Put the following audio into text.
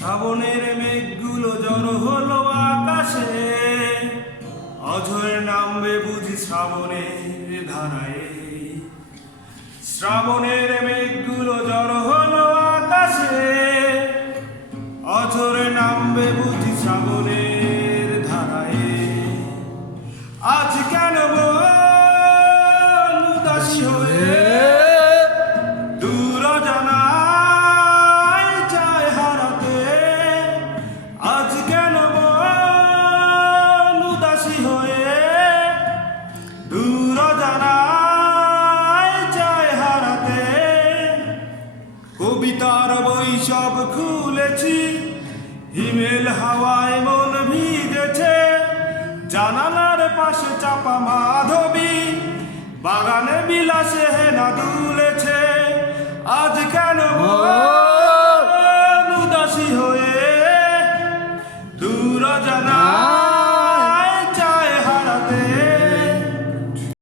শ্রাবণের মেঘগুলো জড়ো হলো আকাশে, অঝরে নামবে বুঝি শ্রাবণের ধারায়। শ্রাবণের মেঘগুলো জড়ো হলো আকাশে, অঝরে নামবে বুঝি শ্রাবণের ধারায়। আজ কেন মন উদাসী হয়ে দূর জানায় চায় হারাতে। আজ কেন মন উদাসী হয়ে দূর জানায় চায় হারাতে। কবিতার বই সব খুলেছি, হিমেল হাওয়ায় মন ভিজেছে। জানালার পাশে চাপা মাধবী, বাগানে বিলাসে হেনা দুলেছে। আজ কেন মন উদাসী হয়ে দূর জানা